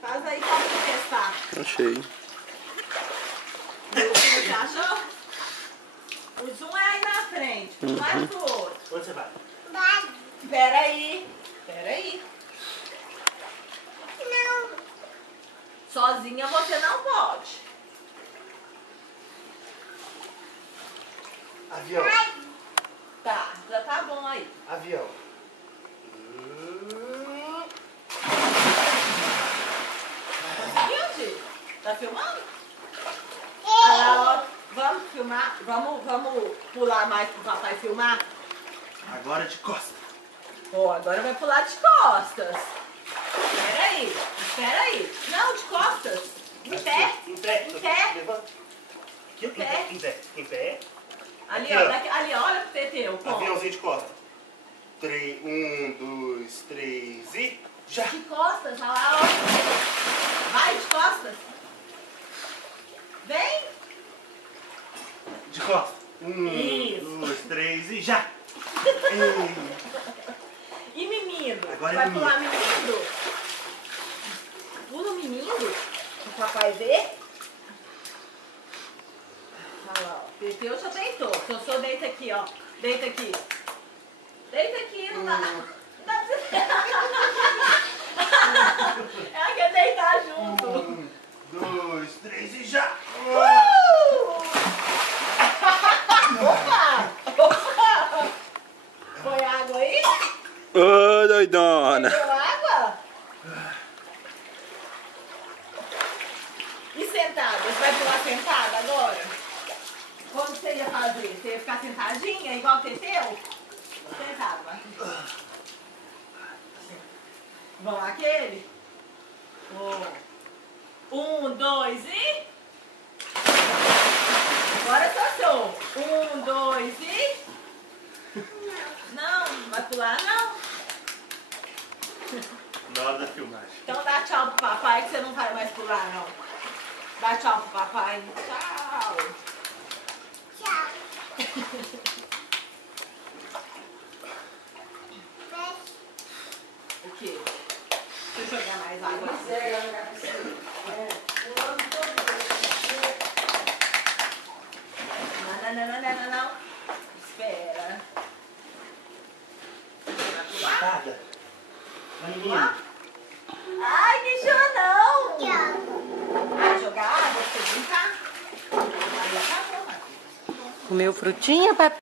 Faz aí pra você testar. Achei. Você achou? O zoom é aí na frente, um lado pro outro. Onde você vai? Peraí. Não. Sozinha você não pode. Avião. Tá, já tá bom aí. Avião. Conseguiu, Di? Tá filmando? Ah, vamos filmar? Vamos pular mais pro papai filmar? Agora de costas. Ó, agora vai pular de costas. Espera aí. Não, de costas. Em pé. Em pé. Em pé. Levanta. Aqui, Em pé. Em pé. Em pé. Ali, Aqui, ó. ó. Ali, ó. Olha pro Teteu. Aviãozinho de costas. 1, 2, 3 e... Já. De costas, olha lá, ó. Vai, de costas. Vem. De costas. 1, Isso. 2, 3 e já. E mimindo? Agora é vai mimindo. pular mimindo? Pula o mimindo? O papai ver? Olha lá, ó. Teteu já deitou. Sossô deita aqui, ó. Deita aqui. Deita aqui, não dá. Não dá pra você. Ela quer deitar junto. 1, 2, 3 e já. Opa! Foi água aí? Ô, doidona. Deu água? E sentada? Você vai pular sentada agora? Como você ia fazer? Você ia ficar sentadinha, igual o Teteu? Sentada, vai. Vamos aquele? 1, 2 e... Agora só show. 1, 2 e... Não, vai pular não. Na hora da filmagem. Então dá tchau pro papai que você não vai mais pular não. Dá tchau pro papai. Tchau. Tchau. O quê? Deixa eu jogar mais água. Não. Espera. Vai pular? Nada. Vai, menino. Pular? Ai, que show não! Tchau. Vai jogar água pra você brincar? Aí acabou, Matheus. Comeu frutinha, papai?